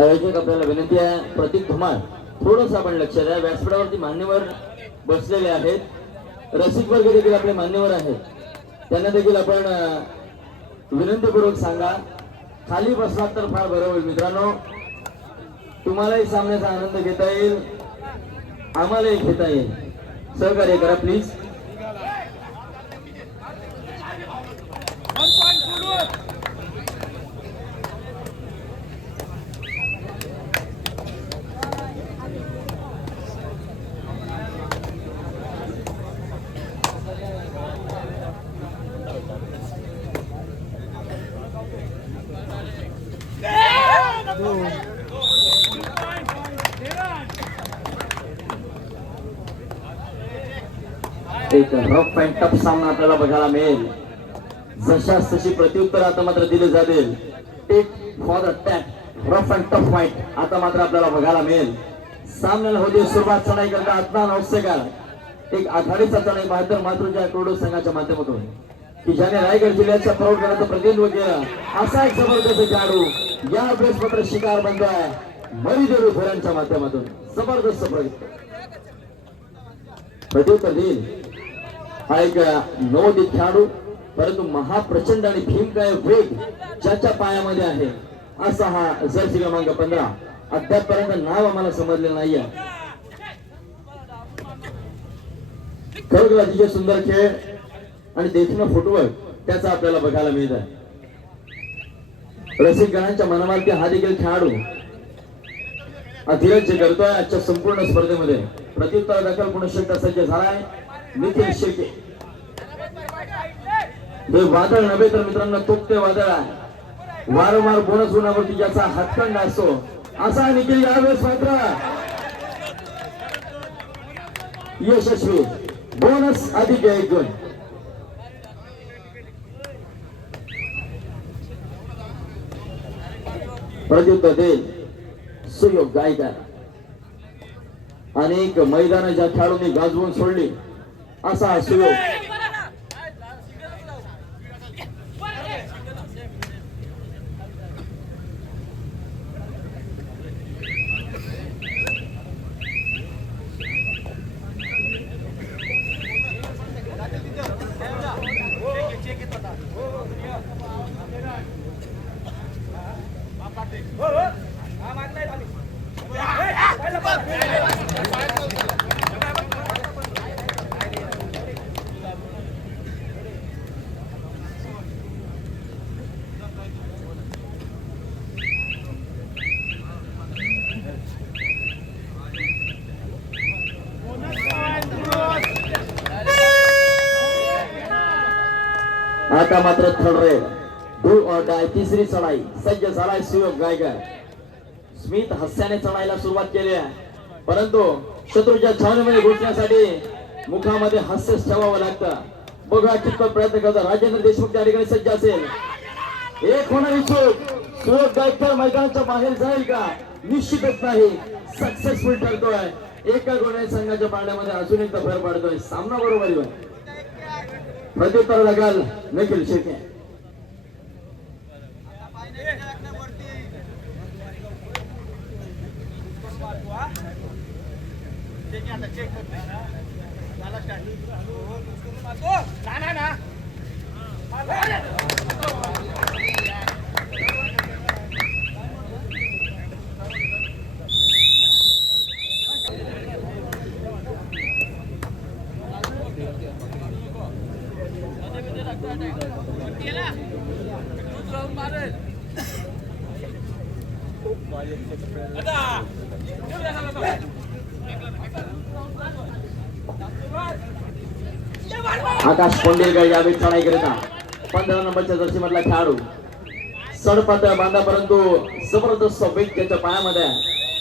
आयोजक आपल्याला? विनंती आहे. प्रतीक धुमाळ. थोडस आपण लक्ष द्या. व्यासपीठावरती मान्यवर बसलेले आहेत. रसिक वर्ग देखील आपले मान्यवर आहेत. त्यांना देखील आपण विनंतीपूर्वक सांगा. खाली बसलात तर फार बरं होईल मित्रांनो. तुम्हालाही सामन्याचा आनंद घेता येईल. आम्हालाही घेता येईल. सहकार्य करा प्लीज एक रफ अँड टफ सामना आपल्याला बघायला मिळेल. जशास तशी प्रत्युत्तर आता मात्र दिले जातील. Tit for the tat rough and tough fight आता मात्र आपल्याला बघायला मिळेल. सामन्याला होते सुरुवात चढाई करता अदनान नौसेकर एक आघाडीचा चढाई बहात्तर मातृच्या क्रोडो संघाच्या माध्यमातून. की ज्याने रायगड जिल्ह्याच्या प्रौढ गणाचं प्रतिनिधित्व केलं. असा एक जबरदस्त खेळाडू या अभ्यासपत्र शिकार बनलाय मरिदेवी खोऱ्यांच्या माध्यमातून. जबरदस्त प्रयत्न. प्रत्युत्तर देईल. हा एक नवोदित खेळाडू परंतु महाप्रचंड आणि भीमकाय वेग ज्याच्या पायामध्ये आहे. असा हा जर्सी क्रमांक पंधरा. अद्यापपर्यंत नाव आम्हाला समजलेलं नाहीये. खरोखर अतिशय सुंदर खेळ आणि देखणं फुटवर्क त्याचा आपल्याला बघायला मिळत आहे रसिकगणांच्या गणांच्या हा देखील खेळाडू अधीरज जे करतोय आजच्या संपूर्ण स्पर्धेमध्ये. प्रत्युत्तर दाखल पुनशक्ता सज्ज झालाय. निखिल शेट्टी. हे वादळ नव्हे तर मित्रांनो तोप ते वादळ आहे. वारंवार बोनस होण्यावरती ज्याचा हातखंड असतो असा निखिल यावेळेस मात्र यशस्वी. बोनस अधिक एक गुण प्रत्युत्तर देईल सुयोग गायकार अनेक मैदान ज्या खेळाडूंनी गाजवून सोडली. असा सुयोग. आता मात्र थर्ड डू डाय तिसरी चढाई. सज्ज झालाय सुयोग गायकर स्मित हास्याने चढायला सुरुवात केली आहे. परंतु शत्रूच्या छावणीमध्ये घुसण्यासाठी मुखामध्ये हास्य ठेवावं लागतं. बघा कितपत प्रयत्न करतो. राजेंद्र देशमुख त्या ठिकाणी सज्ज असेल. एक होणार इच्छुक सुयोग गायकर मैदानाच्या बाहेर जाईल का? निश्चितच नाही. सक्सेसफुल ठरतोय. एका गुन्हे संघाच्या पाण्यामध्ये अजून एकदा भर पडतोय. सामना बरोबर येऊन. प्रत्युत्तर लगाल निखिल शेके आकाश कोंडेलकर यावेळी चढाई करिता पंधरा नंबरच्या जर्सी मधला खेळाडू. सडपातळ बांधा परंतु जबरदस्त वेग त्याच्या पायामध्ये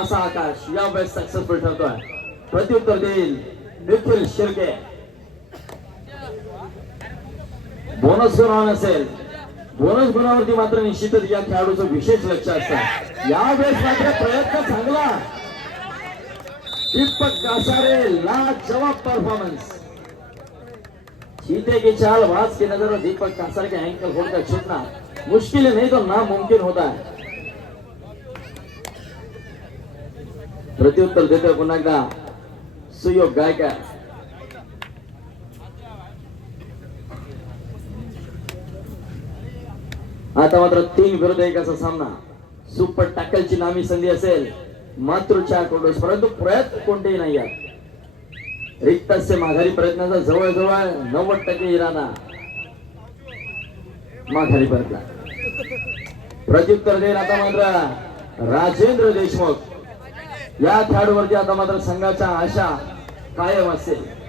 असा आकाश यावेळेस सक्सेसफुल ठरतोय. प्रत्युत्तर देईल निखिल शिर्के. बोनस असेल नसेल बोनस गुणावरती मात्र निश्चितच या खेळाडूचं विशेष लक्ष असतं. यावेळेस मात्र प्रयत्न चांगला. दीपक कासारे ला जवाब परफॉर्मन्स चीते की चाल बाज की नजर दीपक कासारे के एंकल होल्ड का छूटना मुश्किल नहीं तो नामुमकिन होता है प्रत्युत्तर देते पुन्हा एकदा. सुयोग गायक आता मात्र तीन विरुद्ध एकाचा सामना. सुपर टॅकलची नामी संधी असेल. मात्र चार कोंडोस परंतु प्रयत्न कोणतेही नाही आहेत. रिक्तस्य माघारी प्रयत्नाचा जवळजवळ नव्वद टक्के इराणा माघारी परतला. प्रत्युत्तर देईल आता मात्र राजेंद्र देशमुख. या खेळाडूवरती आता मात्र संघाच्या आशा कायम असेल.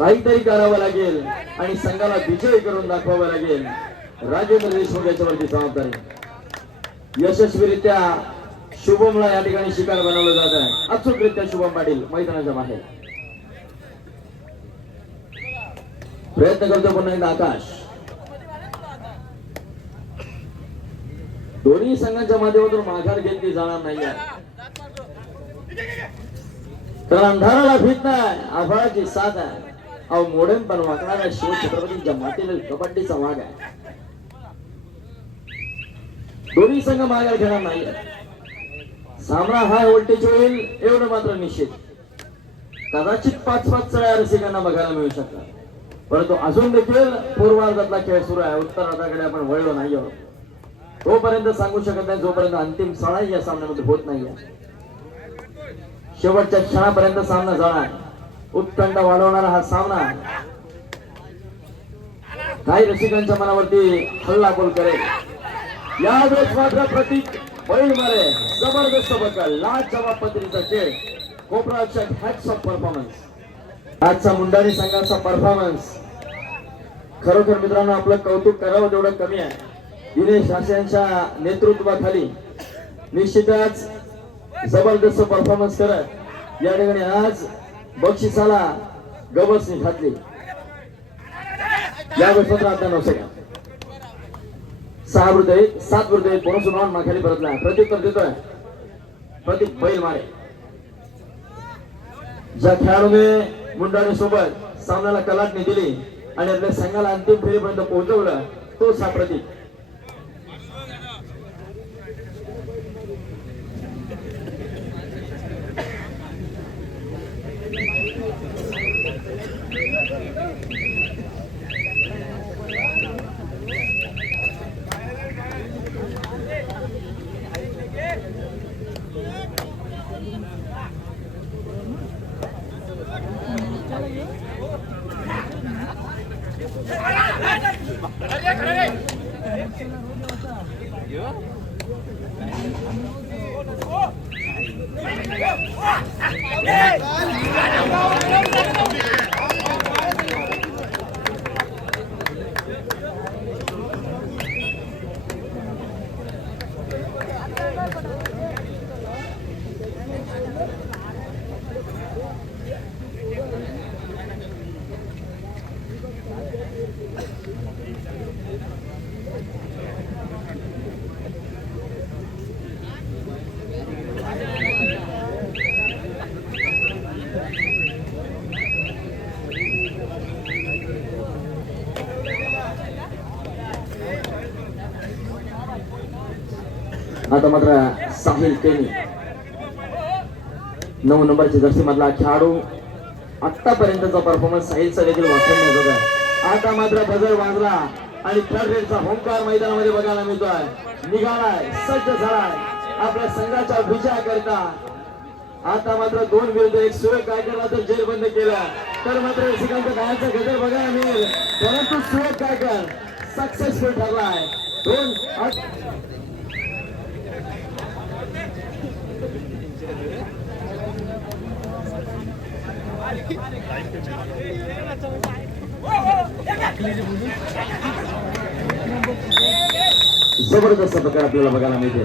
काहीतरी करावं लागेल आणि संघाला विजय करून दाखवावं लागेल. राजेंद्र देशमुख याच्यावरती जबाबदारी. यशस्वीरित्या शुभमला या ठिकाणी शिकार बनवलं जात आहे. अचूकरित्या शुभम पाटील मैदानाच्या बाहेर. प्रयत्न करतो पुन्हा एकदा आकाश. दोन्ही संघांच्या माध्यमातून माघार घेतली जाणार नाही तर अंधाराला भीत नाही. आभाळाची साथ आहे. अहो मोडन पण वाकणाऱ्या शिव छत्रपतींच्या मातीला कबड्डीचा वाघ आहे. दोन्ही संघ माघार घेणार नाही सामना हा व्होल्टेज होईल एवढं मात्र निश्चित. कदाचित पाच पाच चळ्या रसिकांना बघायला मिळू शकतात. परंतु अजून देखील पूर्वार्धातला खेळ सुरू आहे. उत्तरार्धाकडे आपण वळलो नाही आहोत. तोपर्यंत सांगू शकत नाही जोपर्यंत अंतिम सळाई या सामन्यामध्ये होत नाहीये. शेवटच्या क्षणापर्यंत सामना जाणार. उत्तंड वाढवणारा हा सामना. काही रसिकांच्या मनावरती हल्ला बोल करेल. यावेळेस मात्र प्रतीक बैल मारे. जबरदस्त बदल. लाच जबाबदारीचा खेळ. कोपराच्या हॅट्स ऑफ परफॉर्मन्स आजचा मुंडारी संघाचा परफॉर्मन्स खरोखर मित्रांनो आपलं कौतुक करावं तेवढं कमी आहे. दिनेश राशे यांच्या नेतृत्वाखाली निश्चितच जबरदस्त परफॉर्मन्स करत या ठिकाणी आज बक्षिसाला गवसनी घातली. या गोष्टीत आता नवसे सहा वृद्ध एक सात वृद्ध एक बोनस उन्हाळून माखाली परतला. प्रत्युत्तर देतोय. प्रतीक बैल मारे. ज्या खेळाडूने मुंडाने सोबत सामन्याला कलाटणी दिली आणि आपल्या संघाला अंतिम फेरीपर्यंत पोहोचवलं तो हा प्रतीक. आता मात्र साहिल केनी नऊ नंबरची जर्सी मधला खेळाडू आतापर्यंतचा परफॉर्मन्स साहिलचा देखील वाचण्याजोगा आहे. आता मात्र बजर वाजला आणि थर्ड रेडचा होमकार मैदानामध्ये बघायला मिळतोय. निघालाय सज्ज झालाय. आपल्या संघाच्या विजयाकरिता आता मात्र दोन विरुद्ध एक सुरेख गायकरला जर जेल बंद केला. तर मात्र रसिकांच्या गायचा गजर बघायला मिळेल. परंतु सुरेख गायकर सक्सेसफुल ठरलाय. दोन जबरदस्त प्रकार आपल्याला बघायला मिळते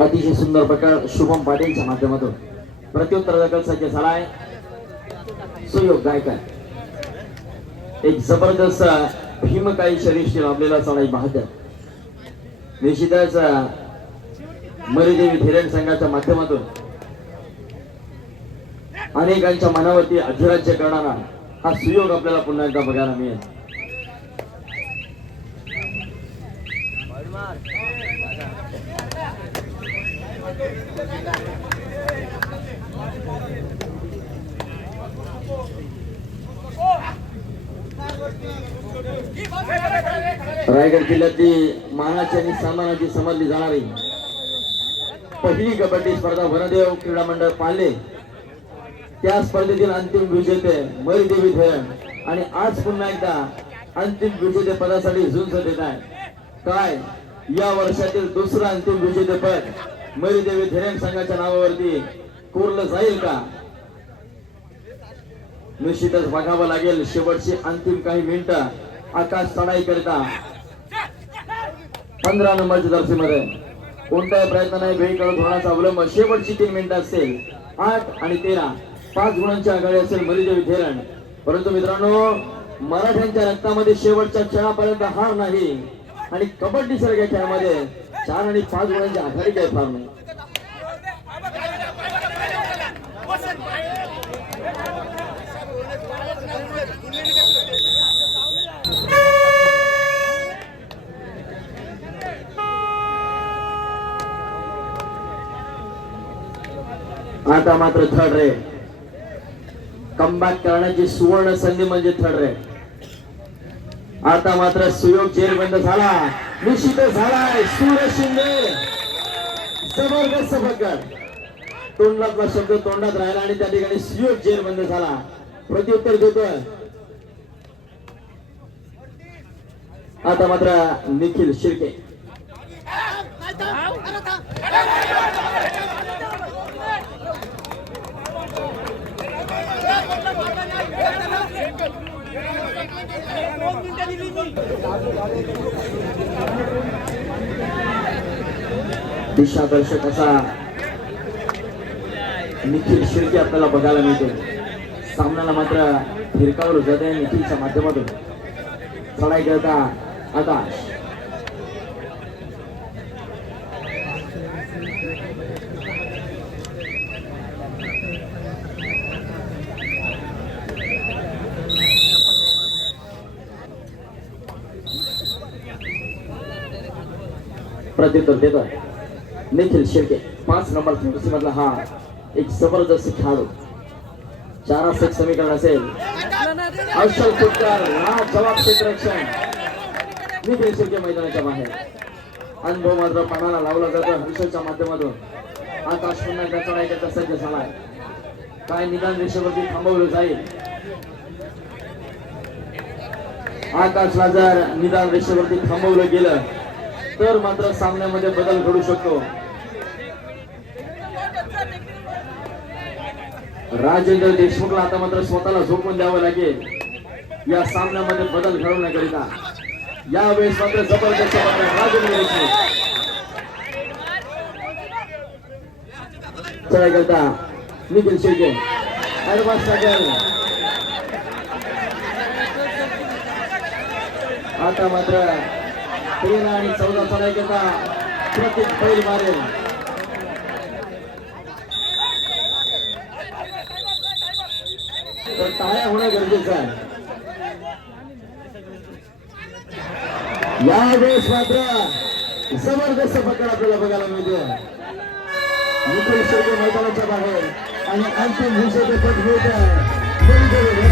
अतिशय सुंदर प्रकार शुभम पाटीलच्या माध्यमातून. प्रत्युत्तर दाखल सज्ज झालाय सुयोग गायकर एक जबरदस्त भीमकाई शरीर लाभलेला चालाय बहादर निश्चितच मरीदेवी धीरण संघाच्या माध्यमातून अनेकांच्या मनावरती अधिराज्य करणारा हा सुयोग आपल्याला पुन्हा एकदा बघायला मिळेल. रायगड जिल्ह्यातली मानाची आणि सन्मानाची समजली जाणारी पहिली कबड्डी स्पर्धा वनदेव क्रीडा मंडळ पाले. त्या स्पर्धेतील अंतिम विजेते मरिदेवी धरण. आणि आज पुन्हा एकदा अंतिम विजेते पदासाठी झुंज देत आहे. काय? या वर्षातील दुसरं अंतिम विजेते पद मरिदेवी धरण संघाच्या नावावरती कोरलं जाईल का? निश्चितच बघावं लागेल. शेवटची अंतिम काही मिनिटं आकाश चढाई करता पंधरा नंबरच्या जर्सीमध्ये कोणताही प्रयत्न नाही. वेळीकडे धोरणाचा अवलंब शेवटची तीन मिनिटं असेल आठ आणि तेरा. पाच गुणांची आघाडी असेल मलिदेवी धरण परंतु मित्रांनो मराठ्यांच्या रक्तामध्ये शेवटच्या खेळापर्यंत हार नाही. आणि कबड्डी सारख्या खेळामध्ये चार आणि पाच गुणांची आघाडी काही फार नाही. आता मात्र थर्ड रे कमबॅक करण्याची सुवर्ण संधी म्हणजे थर्ड रे आता मात्र सुयोग जेरबंद झाला निश्चित झालाय सूरज शिंदे जबरदस्त पकड तोंडातला शब्द तोंडात राहिला आणि त्या ठिकाणी सुयोग जेरबंद झाला प्रत्युत्तर देतोय आता मात्र निखिल शिर्के दिशादर्शक असा निखिल शिर्के आपल्याला बघायला मिळतो. सामन्याला मात्र फिरकावर जात आहे निखिलच्या माध्यमातून. चढाई करता आकाश. देतो देतो. निखिल शिर्के पाच नंबर चौकसी मधला हा एक जबरदस्त खेळाडू. चार असं समीकरण असेल. अवशल कुटकर हा जवाब क्षेत्ररक्षण निखिल शिर्के मैदानाच्या बाहेर. अनुभव मात्र पणाला लावला जातो हर्षलच्या माध्यमातून. आकाश पुन्हा त्याचा चढाई सज्ज झालाय. काय निदान रेषेवरती थांबवलं जाईल? आकाशला जर निदान रेषेवरती थांबवलं गेलं. तर मात्र सामन्यामध्ये बदल घडू शकतो. राजेंद्र देशमुखला आता मात्र स्वतःला झोपून द्यावं लागेल. या सामन्यामध्ये बदल घडवण्याकरिता. यावेळेस मात्र जबरदस्त मात्र राजेंद्र देशमुख. करता निखिल शेळके. अरबाज सागर. आता मात्र तेरा आणि चौदा चढाई करता प्रत्येक बैल मारेल. तर टाळ्या होणं गरजेचं आहे. यावेळेस मात्र जबरदस्त पकड आपल्याला बघायला मिळते निखिल मैदानाच्या बाहेर आणि अंतिम दिवसाचे पद मिळत आहे